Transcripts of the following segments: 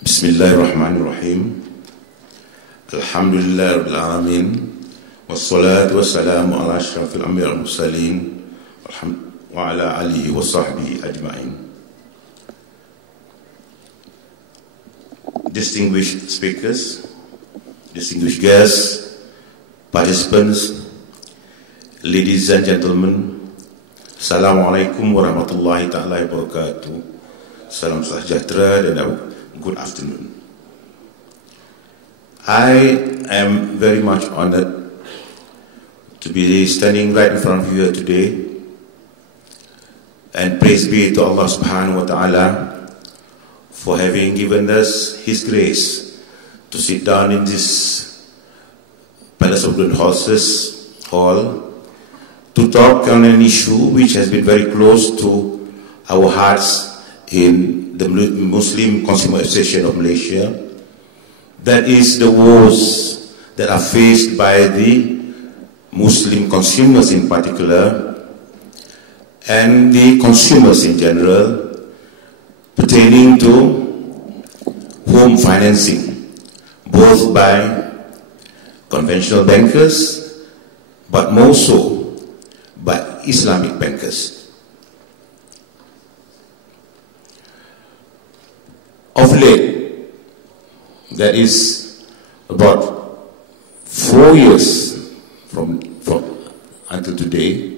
Bismillahirrahmanirrahim. Alhamdulillah Rabbil Alamin. Wassalatu wassalamu ala ashrafil anbiya wal mursalin wa ala alihi wa sahbihi ajma'in. Distinguished speakers, distinguished guests, participants, ladies and gentlemen, Assalamualaikum warahmatullahi ta'ala wabarakatuh. Salam sejahtera dan good afternoon. I am very much honored to be standing right in front of you here today, and praise be to Allah subhanahu wa ta'ala for having given us His grace to sit down in this Palace of Golden Horses Hall to talk on an issue which has been very close to our hearts in the Muslim Consumer Association of Malaysia. That is the woes that are faced by the Muslim consumers in particular and the consumers in general pertaining to home financing, both by conventional bankers but more so by Islamic bankers. Of late, that is about 4 years from until today,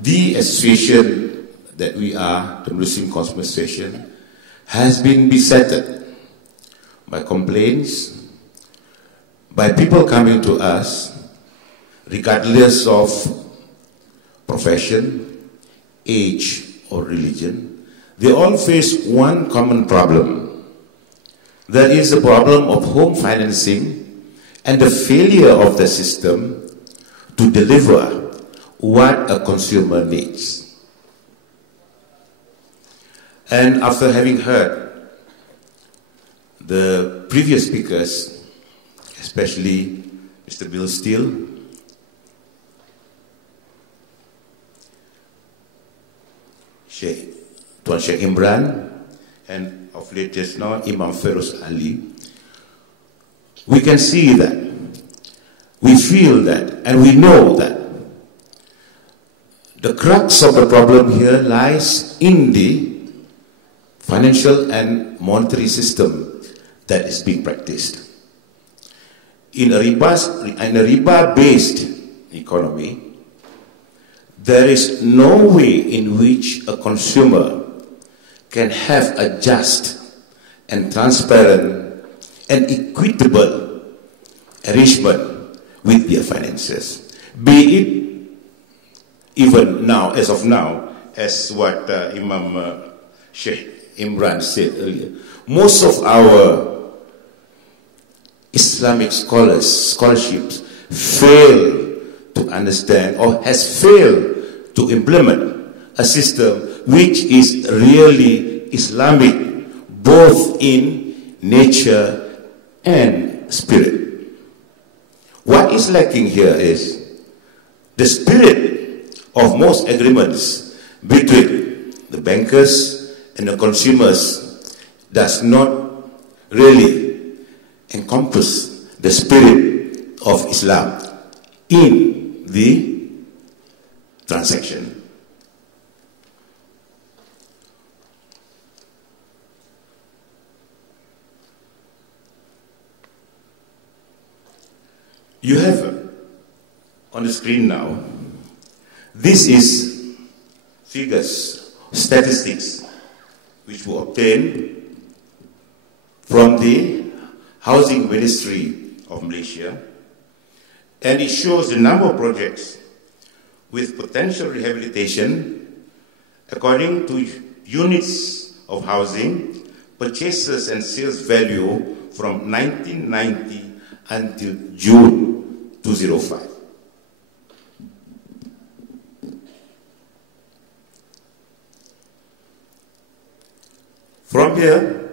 the association that we are, the Muslim Consumer Association, has been besetted by complaints, by people coming to us, regardless of profession, age, or religion. They all face one common problem. That is the problem of home financing and the failure of the system to deliver what a consumer needs. And after having heard the previous speakers, especially Mr. Bill Steele, Tuan Sheikh Imran, and of late just now Imam Feroz Ali, we can see that, we feel that, and we know that the crux of the problem here lies in the financial and monetary system that is being practiced. In a riba-based economy, there is no way in which a consumer can have a just and transparent and equitable arrangement with their finances. Be it even now, as of now, as what Imam Sheikh Imran said earlier, most of our Islamic scholarships fail to understand or has failed to implement a system which is really Islamic, both in nature and spirit. What is lacking here is the spirit of most agreements between the bankers and the consumers does not really encompass the spirit of Islam in the transaction. You have on the screen now, this is figures, statistics, which were obtained from the Housing Ministry of Malaysia, and it shows the number of projects with potential rehabilitation according to units of housing, purchases and sales value from 1990 until June 2005. From here,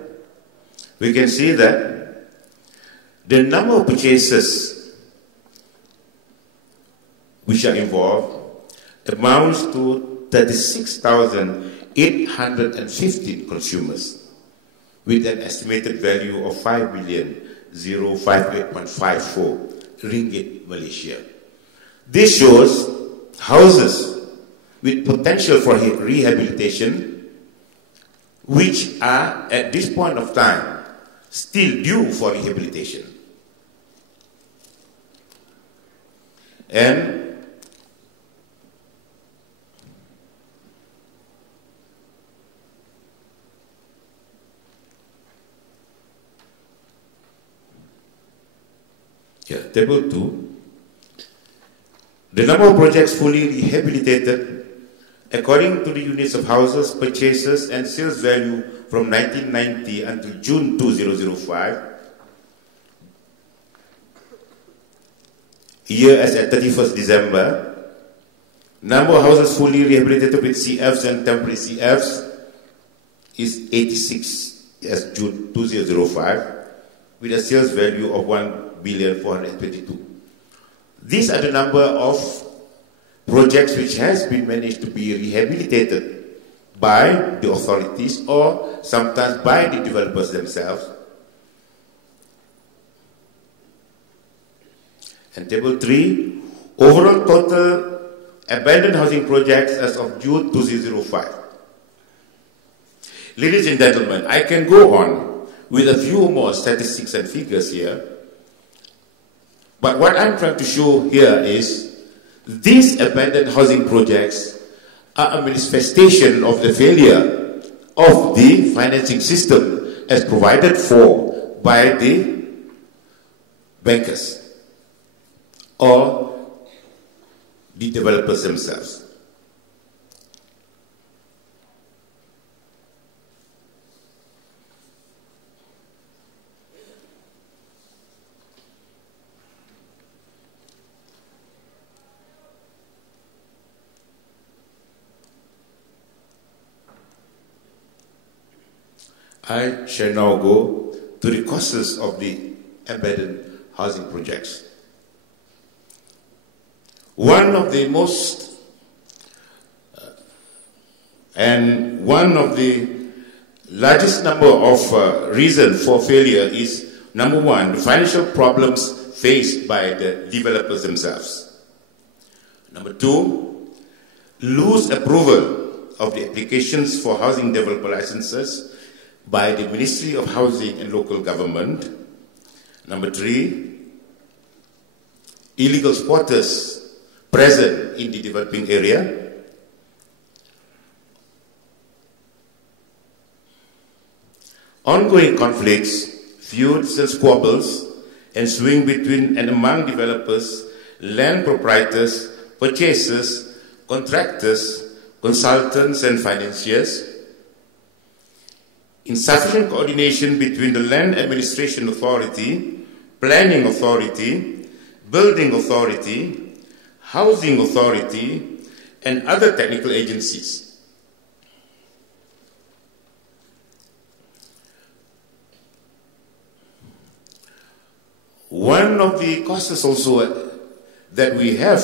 we can see that the number of purchases which are involved amounts to 36,815 consumers, with an estimated value of 5,058.54 ringgit Malaysia. This shows houses with potential for rehabilitation, which are at this point of time still due for rehabilitation. And table 2, the number of projects fully rehabilitated according to the units of houses, purchases and sales value from 1990 until June 2005, year as at 31st December, number of houses fully rehabilitated with CFs and temporary CFs is 86 as June 2005, with a sales value of 1,422,000,000. These are the number of projects which has been managed to be rehabilitated by the authorities or sometimes by the developers themselves. And table 3, overall total abandoned housing projects as of June 2005. Ladies and gentlemen, I can go on with a few more statistics and figures here, but what I'm trying to show here is these abandoned housing projects are a manifestation of the failure of the financing system as provided for by the bankers or the developers themselves. I shall now go to the causes of the abandoned housing projects. One of the most and one of the largest number of reasons for failure is, number one, the financial problems faced by the developers themselves. Number two, loose approval of the applications for housing developer licenses by the Ministry of Housing and Local Government. Number three, illegal squatters present in the developing area. Ongoing conflicts, feuds and squabbles ensuing between and among developers, land proprietors, purchasers, contractors, consultants and financiers. Insufficient coordination between the Land Administration Authority, Planning Authority, Building Authority, Housing Authority, and other technical agencies. One of the causes also that we have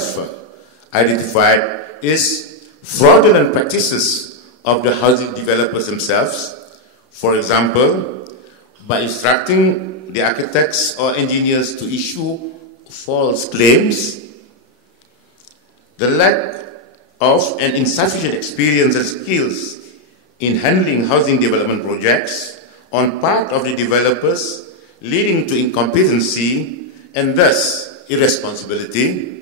identified is fraudulent practices of the housing developers themselves. For example, by instructing the architects or engineers to issue false claims, the lack of and insufficient experience and skills in handling housing development projects on part of the developers, leading to incompetency and thus irresponsibility.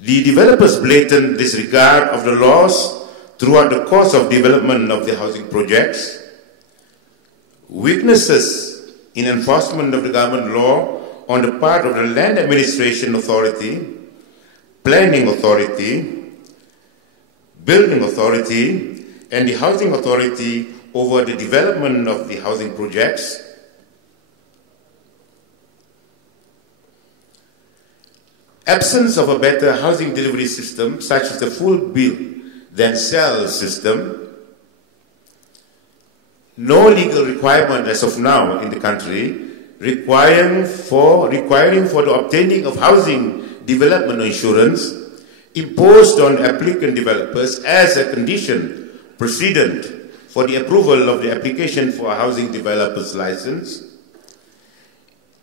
The developers' blatant disregard of the laws throughout the course of development of the housing projects, weaknesses in enforcement of the government law on the part of the Land Administration Authority, Planning Authority, Building Authority, and the Housing Authority over the development of the housing projects. Absence of a better housing delivery system, such as the full build then sell system. No legal requirement as of now in the country requiring for the obtaining of housing development insurance, imposed on applicant developers as a condition precedent for the approval of the application for a housing developer's license,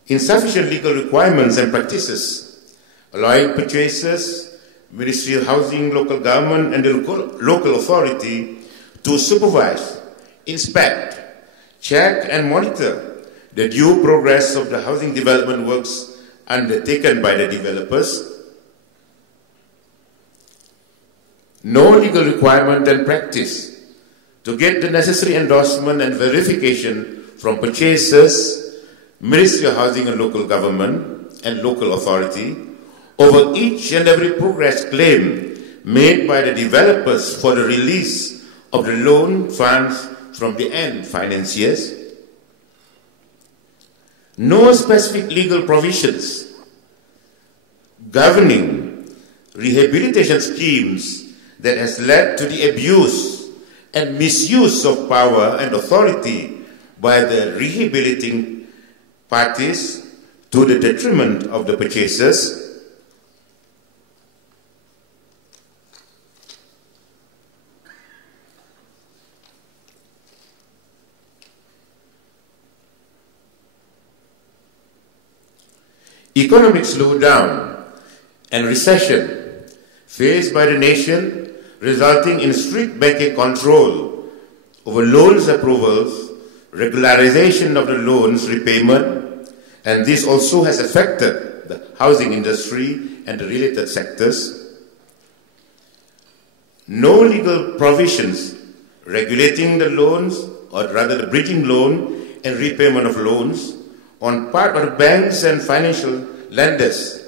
insufficient legal requirements and practices, allowing purchasers, Ministry of Housing, local government, and the local authority to supervise, inspect, check, and monitor the due progress of the housing development works undertaken by the developers. No legal requirement and practice to get the necessary endorsement and verification from purchasers, Ministry of Housing and Local Government, and local authority over each and every progress claim made by the developers for the release of the loan funds from the end financiers. No specific legal provisions governing rehabilitation schemes that has led to the abuse and misuse of power and authority by the rehabilitating parties to the detriment of the purchasers. Economic slowdown and recession faced by the nation, resulting in strict banking control over loans approvals, regularization of the loans repayment, and this also has affected the housing industry and the related sectors. No legal provisions regulating the loans, or rather the bridging loan and repayment of loans, on part of the banks and financial lenders,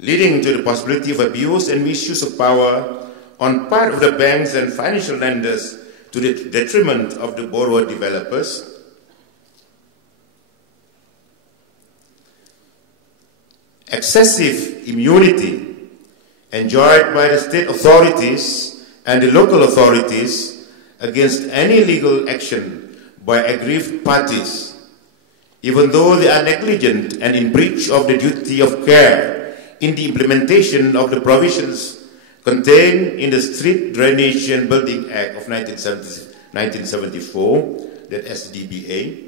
leading to the possibility of abuse and misuse of power on part of the banks and financial lenders to the detriment of the borrower developers. Excessive immunity enjoyed by the state authorities and the local authorities against any legal action by aggrieved parties, even though they are negligent and in breach of the duty of care in the implementation of the provisions contained in the Street Drainage and Building Act of 1974, that SDBA,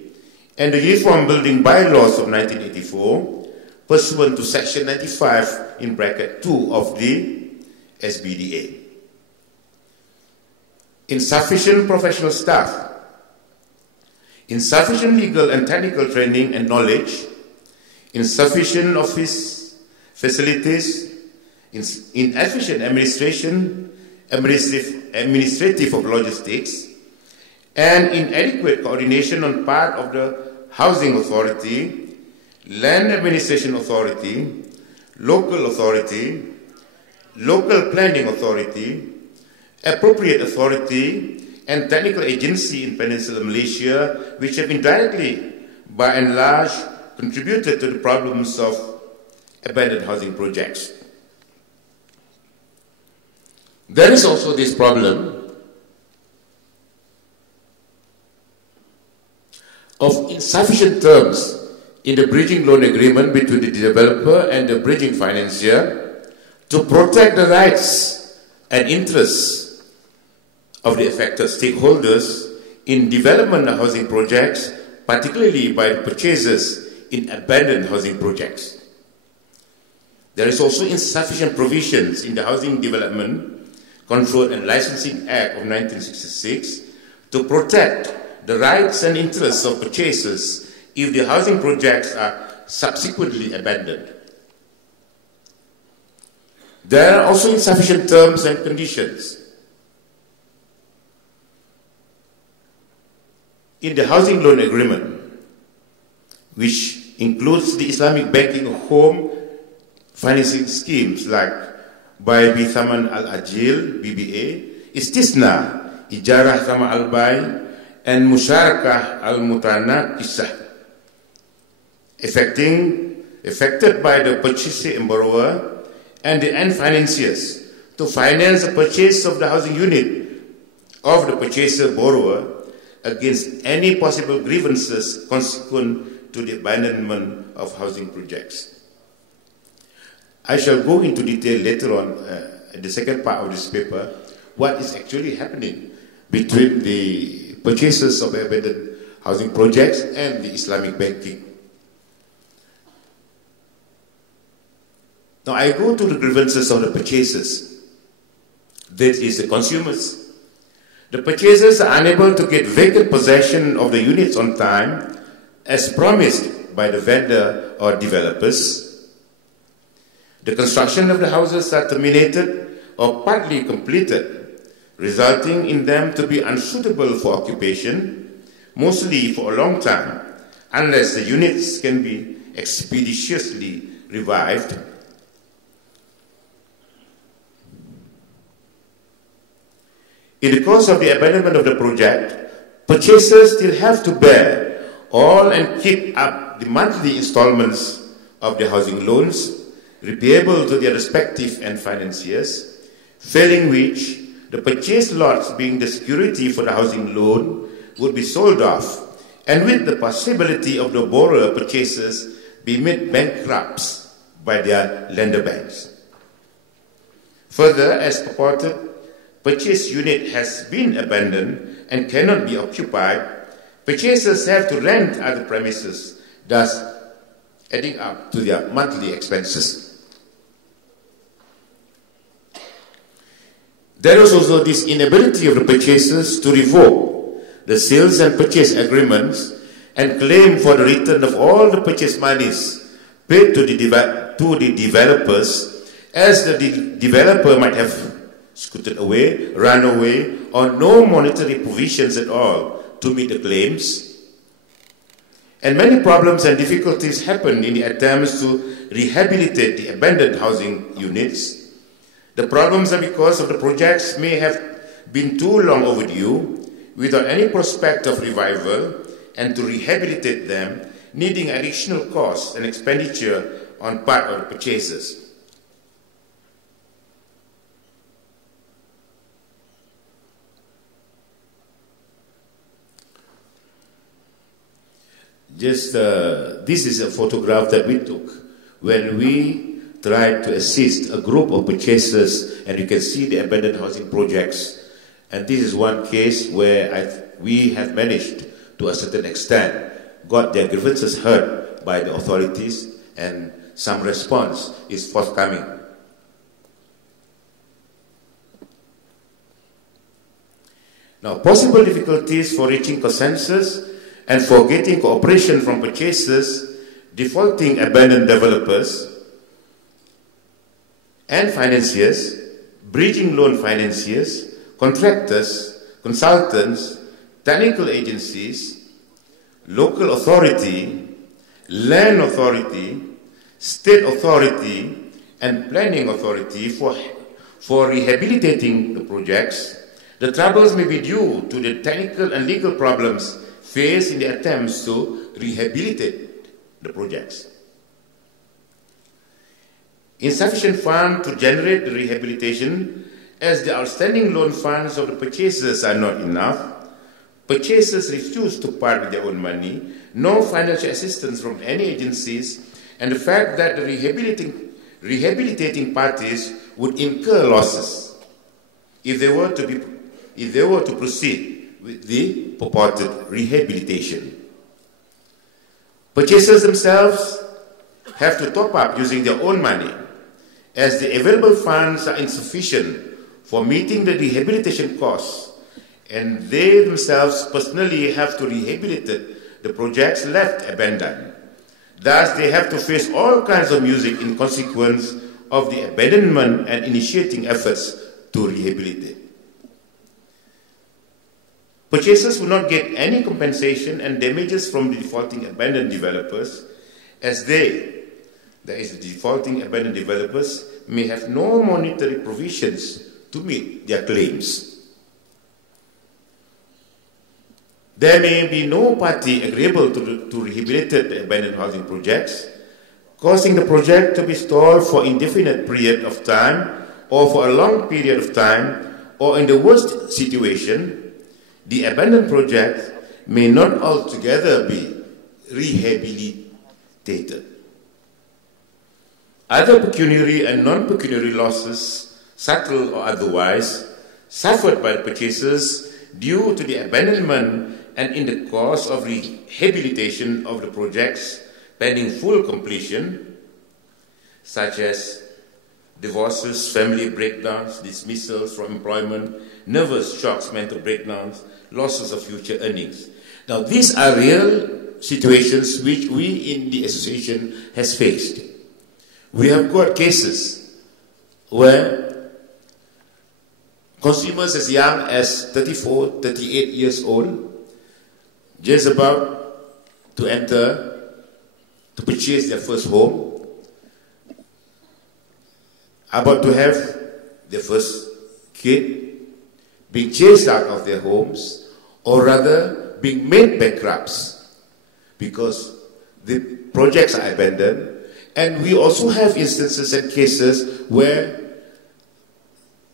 and the Uniform Building Bylaws of 1984, pursuant to Section 95 in bracket 2 of the SBDA. Insufficient professional staff, insufficient legal and technical training and knowledge, insufficient office facilities, inefficient administrative of logistics, and inadequate coordination on part of the housing authority, land administration authority, local planning authority, appropriate authority, and technical agency in Peninsular Malaysia, which have indirectly, by and large, contributed to the problems of abandoned housing projects. There is also this problem of insufficient terms in the bridging loan agreement between the developer and the bridging financier to protect the rights and interests of the affected stakeholders in development of housing projects, particularly by the purchasers in abandoned housing projects. There is also insufficient provisions in the Housing Development, Control and Licensing Act of 1966 to protect the rights and interests of purchasers if the housing projects are subsequently abandoned. There are also insufficient terms and conditions in the housing loan agreement, which includes the Islamic banking home financing schemes like Bay Thaman Al-Ajil, BBA, Istisna, Ijarah Sama Al-Bay, and Musyarakah Al-Mutana Kisah, affected by the purchaser and borrower and the end financiers to finance the purchase of the housing unit of the purchaser-borrower against any possible grievances consequent to the abandonment of housing projects. I shall go into detail later on in the second part of this paper, what is actually happening between the purchasers of abandoned housing projects and the Islamic banking. Now I go to the grievances of the purchasers. That is the consumers. The purchasers are unable to get vacant possession of the units on time as promised by the vendor or developers. The construction of the houses are terminated or partly completed, resulting in them to be unsuitable for occupation, mostly for a long time, unless the units can be expeditiously revived. In the course of the abandonment of the project, purchasers still have to bear all and keep up the monthly installments of the housing loans, repayable to their respective end financiers, failing which the purchased lots being the security for the housing loan would be sold off, and with the possibility of the borrower purchasers be made bankrupts by their lender banks. Further, as purported, purchase unit has been abandoned and cannot be occupied, purchasers have to rent other premises, thus adding up to their monthly expenses. There is also this inability of the purchasers to revoke the sales and purchase agreements and claim for the return of all the purchase monies paid to the developers, as the developer might have scooted away, run away, or no monetary provisions at all to meet the claims. And many problems and difficulties happen in the attempts to rehabilitate the abandoned housing units. The problems are because of the projects may have been too long overdue, without any prospect of revival, and to rehabilitate them, needing additional costs and expenditure on part of the purchasers. This is a photograph that we took when we tried to assist a group of purchasers, and you can see the abandoned housing projects. And this is one case where we have managed, to a certain extent, got their grievances heard by the authorities, and some response is forthcoming. Now, possible difficulties for reaching consensus and for getting cooperation from purchasers, defaulting abandoned developers and financiers, bridging loan financiers, contractors, consultants, technical agencies, local authority, land authority, state authority, and planning authority for rehabilitating the projects. The troubles may be due to the technical and legal problems faced in the attempts to rehabilitate the projects. Insufficient funds to generate the rehabilitation, as the outstanding loan funds of the purchasers are not enough. Purchasers refuse to part with their own money, no financial assistance from any agencies, and the fact that the rehabilitating parties would incur losses if they were to proceed with the purported rehabilitation. Purchasers themselves have to top up using their own money, as the available funds are insufficient for meeting the rehabilitation costs, and they themselves personally have to rehabilitate the projects left abandoned. Thus, they have to face all kinds of music in consequence of the abandonment and initiating efforts to rehabilitate. Purchasers will not get any compensation and damages from the defaulting abandoned developers, as the defaulting abandoned developers, may have no monetary provisions to meet their claims. There may be no party agreeable to rehabilitate the abandoned housing projects, causing the project to be stalled for indefinite period of time or for a long period of time, or in the worst situation, the abandoned project may not altogether be rehabilitated. Other pecuniary and non-pecuniary losses, subtle or otherwise, suffered by the purchasers due to the abandonment and in the course of rehabilitation of the projects pending full completion, such as divorces, family breakdowns, dismissals from employment, nervous shocks, mental breakdowns, losses of future earnings. Now, these are real situations which we in the association has faced. We have got cases where consumers as young as 34, 38 years old, just about to purchase their first home, about to have their first kid, being chased out of their homes, or rather being made bankrupts because the projects are abandoned. And we also have instances and cases where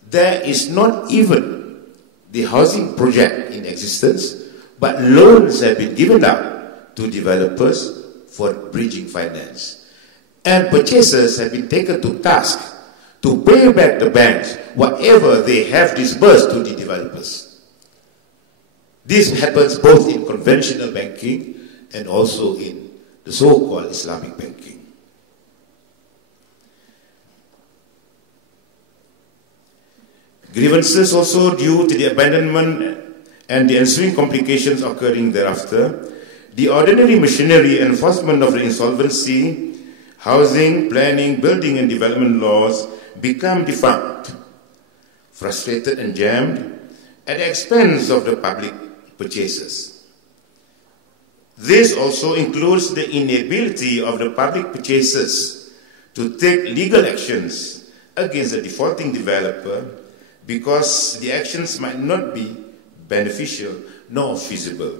there is not even the housing project in existence, but loans have been given out to developers for bridging finance. And purchasers have been taken to task to pay back the banks whatever they have disbursed to the developers. This happens both in conventional banking and also in the so-called Islamic banking. Grievances also due to the abandonment and the ensuing complications occurring thereafter. The ordinary machinery enforcement of the insolvency, housing, planning, building and development laws become defunct, frustrated and jammed at the expense of the public purchasers. This also includes the inability of the public purchasers to take legal actions against a defaulting developer because the actions might not be beneficial nor feasible.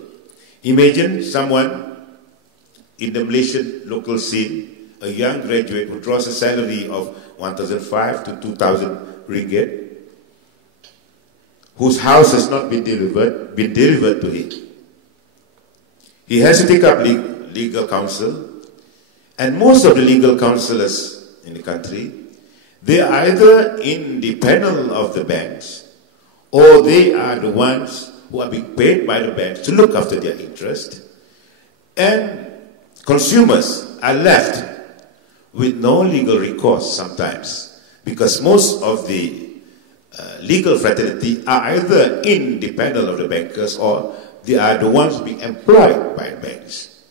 Imagine someone in the Malaysian local scene, a young graduate who draws a salary of 1,500 to 2,000 ringgit, whose house has not been delivered to him. He has to take up legal counsel, and most of the legal counselors in the country, they are either in the panel of the banks, or they are the ones who are being paid by the banks to look after their interest, and consumers are left with no legal recourse sometimes, because most of the legal fraternity are either in the panel of the bankers or they are the ones being employed by banks.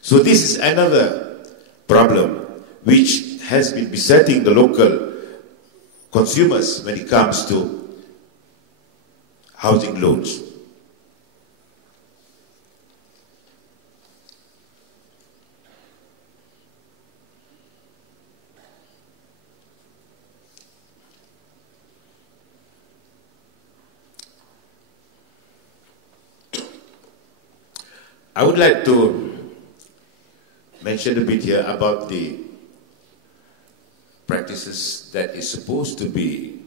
So this is another problem which has been besetting the local consumers when it comes to housing loans. I would like to mention a bit here about the practices that is supposed to be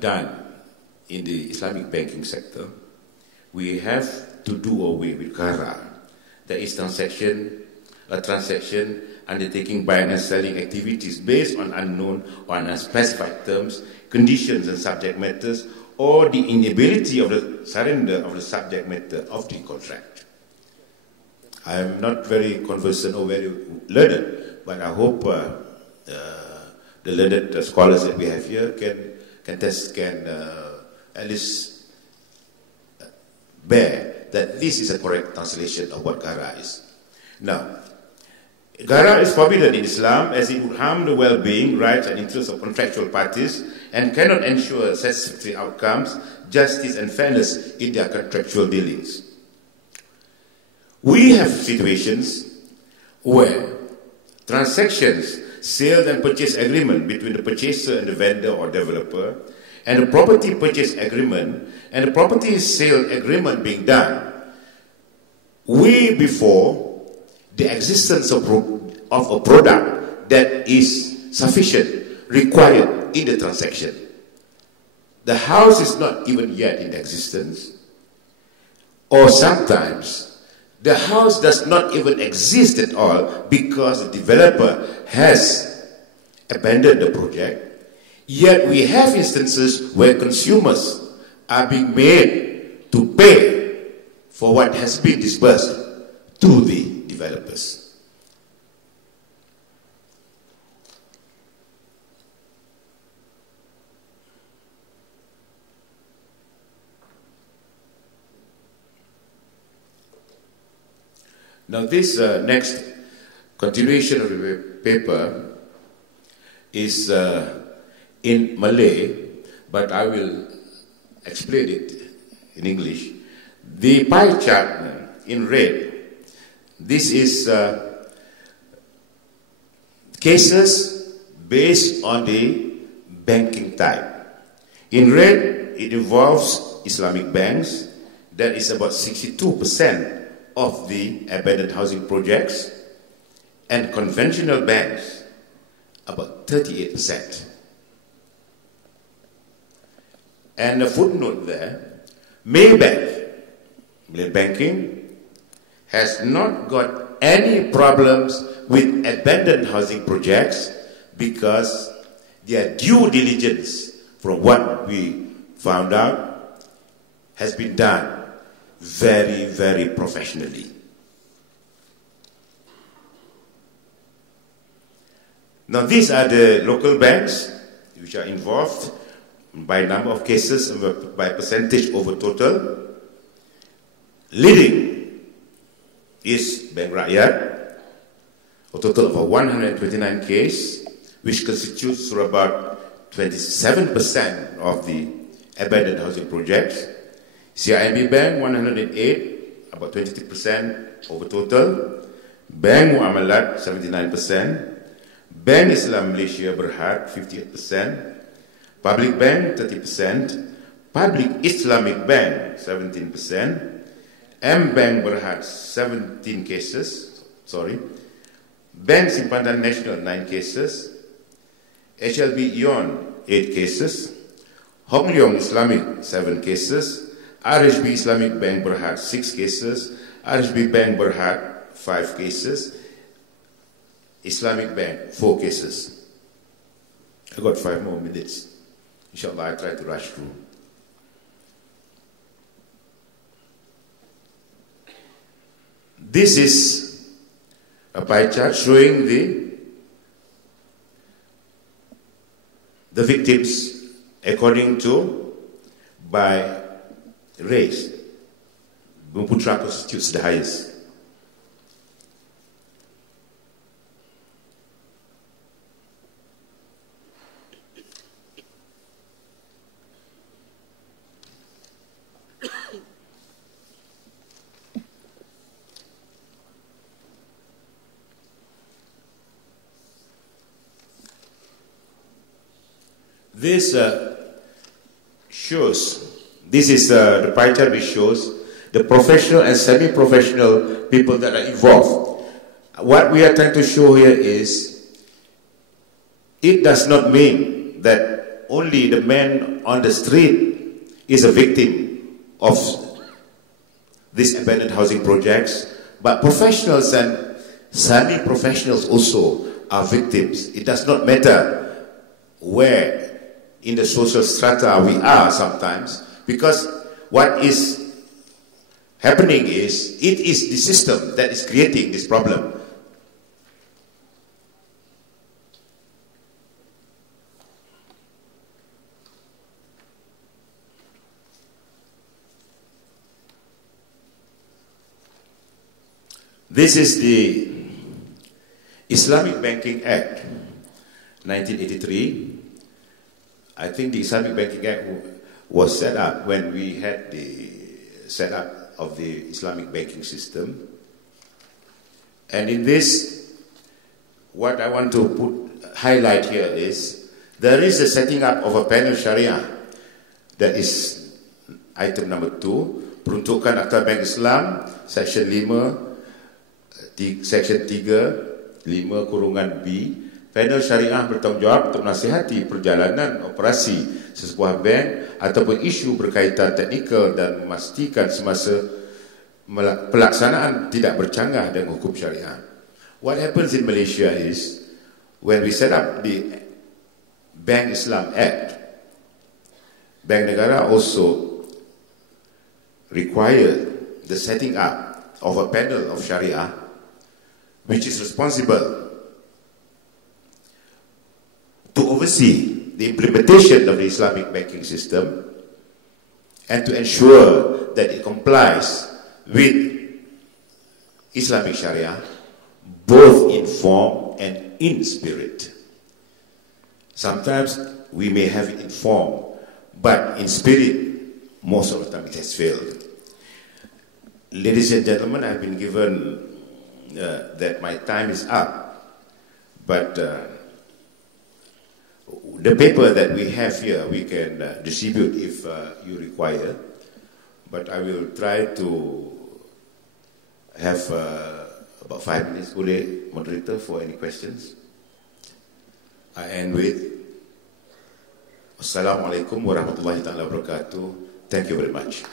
done in the Islamic banking sector. We have to do away with qara. That is a transaction undertaking buying and selling activities based on unknown or unspecified terms, conditions and subject matters, or the inability of the surrender of the subject matter of the contract. I am not very conversant or very learned, but I hope the learned scholars that we have here can at least bear that this is a correct translation of what qara is. Now, qara is forbidden in Islam as it would harm the well-being, rights and interests of contractual parties and cannot ensure satisfactory outcomes, justice and fairness in their contractual dealings. We have situations where transactions, sale and purchase agreement between the purchaser and the vendor or developer, and the property purchase agreement and the property sale agreement being done, before the existence of a product that is sufficient, required in the transaction. The house is not even yet in existence, or sometimes the house does not even exist at all because the developer has abandoned the project, Yet we have instances where consumers are being made to pay for what has been disbursed to the developers. Now this next continuation of the paper is in Malay, but I will explain it in English. The pie chart in red, this is cases based on the banking type. In red, it involves Islamic banks, that is about 62% of the abandoned housing projects, and conventional banks, about 38%. And a footnote there, Maybank, Malay Banking, has not got any problems with abandoned housing projects because their due diligence, from what we found out, has been done very, very professionally. Now these are the local banks which are involved by number of cases and by percentage over total. Leading is Bank Rakyat, a total of 129 cases, which constitutes for about 27% of the abandoned housing projects. CIMB Bank, 108, about 22% over total. Bank Muamalat, 79%. Bank Islam Malaysia Berhad, 58%. Public Bank, 30%. Public Islamic Bank, 17%. M-Bank Berhad, 17 cases. Bank Simpanan Nasional, 9 cases. HLB Ion, 8 cases. Hong Leong Islamic, 7 cases. RHB Islamic Bank Berhad, 6 cases. RHB Bank Berhad, 5 cases. Islamic Bank, 4 cases. I got 5 more minutes. Inshallah, I try to rush through. This is a pie chart showing the victims according to by race. Bumputra constitutes the highest. This this is the pie chart which shows the professional and semi-professional people that are involved. What we are trying to show here is, it does not mean that only the man on the street is a victim of these abandoned housing projects, but professionals and semi-professionals also are victims. It does not matter where in the social strata we are sometimes, because what is happening is, it is the system that is creating this problem. This is the Islamic Banking Act, 1983. I think the Islamic Banking Act was set up when we had the setup of the Islamic banking system. And in this, what I want to highlight here is, there is a setting up of a panel Sharia. That is item number 2, peruntukan Akta Bank Islam, section 5, section 3, 5 B. Panel Syariah bertanggungjawab untuk menasihati perjalanan operasi sesebuah bank ataupun isu berkaitan teknikal dan memastikan semasa pelaksanaan tidak bercanggah dengan hukum syariah. What happens in Malaysia is, when we set up the Bank Islam Act, Bank Negara also required the setting up of a panel of Sharia which is responsible to oversee the implementation of the Islamic banking system and to ensure that it complies with Islamic Sharia both in form and in spirit. Sometimes we may have it in form, but in spirit, most of the time it has failed. Ladies and gentlemen, I've been given that my time is up, but the paper that we have here, we can distribute if you require, but I will try to have about 5 minutes, Ule, moderator, for any questions. I end with Assalamualaikum warahmatullahi wabarakatuh. Thank you very much.